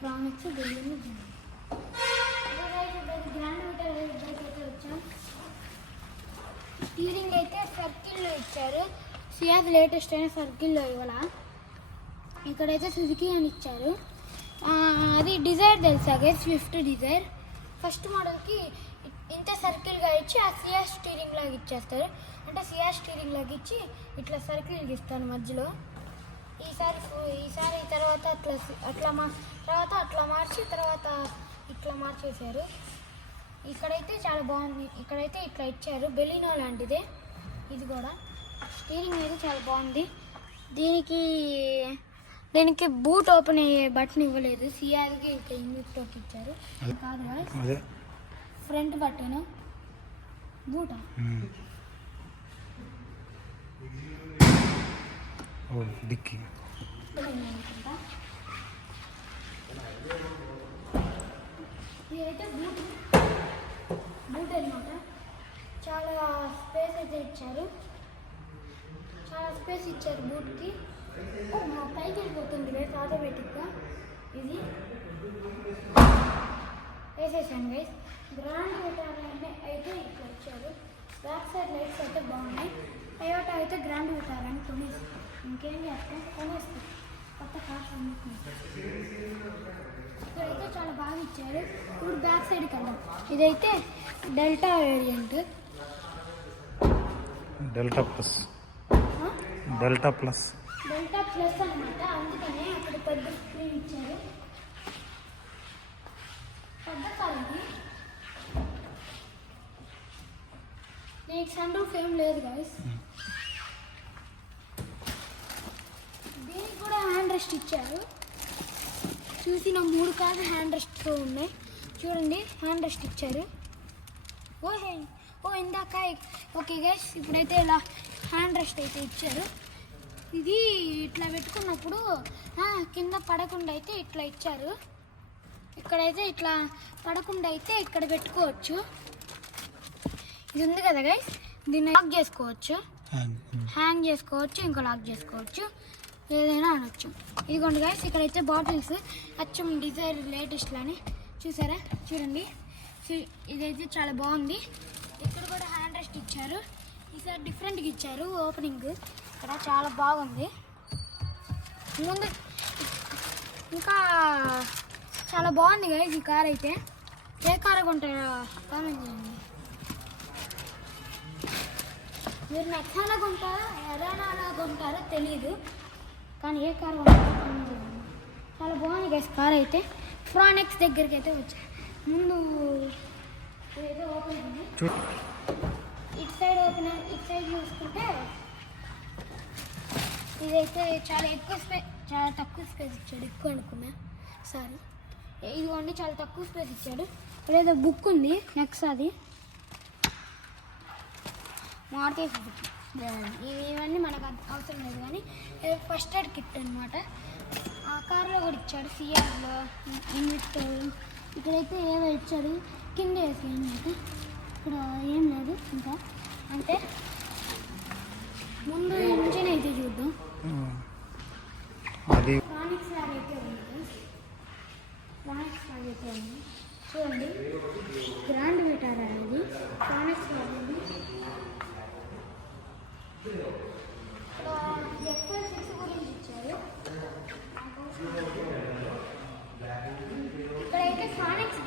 ప్రామిక్స్ building grand Vitara అయితే వచ్చాం. Steering అయితే సర్కిల్లో ఇచ్చారు. సియాజ్ లేటెస్ట్ అయిన సర్కిల్లో ఇవాళ. ఇక్కడైతే సుజుకి అని ఇచ్చారు. అది డిజైర్ తెలుసా గైస్, స్విఫ్ట్ డిజైర్. ఫస్ట్ మోడల్కి ఇంత సర్కిల్గా ఇచ్చి ఆ సియాజ్ స్టీరింగ్ లాగా ఇచ్చేస్తారు. అంటే సియాజ్ స్టీరింగ్ లాగా ఇచ్చి ఇట్లా సర్కిల్ ఇస్తాను మధ్యలో. ఈసారి తర్వాత అట్లా మార్చి తర్వాత ఇట్లా మార్చేశారు. ఇక్కడైతే చాలా బాగుంది. ఇక్కడైతే ఇట్లా ఇచ్చారు, బెలినో లాంటిదే ఇది కూడా. స్టీరింగ్ అయితే చాలా బాగుంది. దీనికి బూట్ ఓపెన్ అయ్యే బటన్ ఇవ్వలేదు. సిఆర్కి ఇట్లా ఇంగ్లీష్ తోటి ఇచ్చారు. కాదు ఫ్రంట్ బటన్ బూటా డిక్కీ. ఇదైతే బూట్ అనమాట. చాలా స్పేస్ అయితే ఇచ్చారు. బూట్కి. పైకి వెళ్ళిపోతుంది గైస్ ఆటోమేటిక్గా. ఇది వేసేసాను గైస్. గ్రాండ్ విటారా అయితే ఇట్లా ఇచ్చారు. బ్యాక్ సైడ్ లైట్స్ అయితే బాగున్నాయి. టయోటా అయితే గ్రాండ్ విటారా అని కొనేస్తాం. ఇంకేం చేస్తాం, కొనేస్తాం. కొత్త కార్ ఇక్కడైతే చాలా బాగా ఇచ్చారు. ఇప్పుడు బ్యాక్ సైడ్ కదా, ఇదైతే డెల్టా వేరియంట్. డెల్టా ప్లస్ అనమాట. అందుకనే అక్కడ పెద్ద స్క్రీన్ ఇచ్చారు. పెద్ద కార్ ఇది. దీనికి సన్ రూఫ్ ఏం లేదు గైస్. దీనికి కూడా హ్యాండ్ రెస్ట్ ఇచ్చారు. చూసిన 3 కార్లు హ్యాండ్ రెస్ట్తో ఉన్నాయి. చూడండి, హ్యాండ్ రెస్ట్ ఇచ్చారు. ఇందాక ఓకే గైస్, ఇప్పుడైతే ఇలా హ్యాండ్ రెస్ట్ అయితే ఇచ్చారు. ఇది ఇట్లా పెట్టుకున్నప్పుడు కింద పడకుండా అయితే ఇట్లా ఇచ్చారు. ఇక్కడైతే ఇట్లా పడకుండా అయితే ఇక్కడ పెట్టుకోవచ్చు. ఇది ఉంది కదా గైస్, దీన్ని లాక్ చేసుకోవచ్చు, హ్యాంగ్ చేసుకోవచ్చు, ఇంకా లాక్ చేసుకోవచ్చు, ఏదైనా అనొచ్చు. ఇదిగోండి గైస్, ఇక్కడైతే బాటిల్స్ అచ్చం డిజైర్ లేటెస్ట్ లాని చూసారా. చూడండి, ఇదైతే చాలా బాగుంది. ఇక్కడ కూడా హ్యాండ్ రెస్ట్ ఇచ్చారు. ఈసారి డిఫరెంట్గా ఇచ్చారు ఓపెనింగ్. ఇక్కడ చాలా బాగుంది. ముందు ఇంకా చాలా బాగుంది గైస్ ఈ కార్ అయితే. ఏ కార్ కొంటారో కామెంట్ చేయండి. మీరు నెక్సానా కొంటారా, ఎరానా కొంటారో తెలీదు, కానీ ఏ కార్ కొంటారో కామెంట్ చేయండి. చాలా బాగుంది గైస్ కార్ అయితే. ఫ్రానెక్స్ దగ్గరికి అయితే వచ్చారు. ముందు ఇదైతే ఓపెన్ ఉంది. ఇటు సైడ్ చూసుకుంటే ఇదైతే చాలా తక్కువ స్పేస్ ఇచ్చాడు. ఎక్కువ అనుకున్నా, సారీ. ఇదిగోండి, చాలా తక్కువ స్పేస్ ఇచ్చాడు. ఇక్కడైతే బుక్ ఉంది, నెక్సాది మారుతి సుజుకి. ఇవన్నీ మనకు అవసరం లేదు, కానీ ఫస్ట్ ఎయిడ్ కిట్ అనమాట. ఆ కార్లో కూడా ఇచ్చాడు, సిఆర్లో ఇన్విటర్. ఇక్కడైతే ఏవో ఇచ్చాడు, కింద వేసి అనమాట. ఇక్కడ ఏం లేదు ఇంకా. అంటే ముందు ఇంజిన్ అయితే చూద్దాం. ప్రానిక్స్ లాగా అయితే ఉంది. చూడండి, గ్రాండ్ విటారా అనేది ప్రానిక్స్ లాగా ఉంది. XL6 గురించి ఇచ్చారు. ఇక్కడైతే ప్రానిక్స్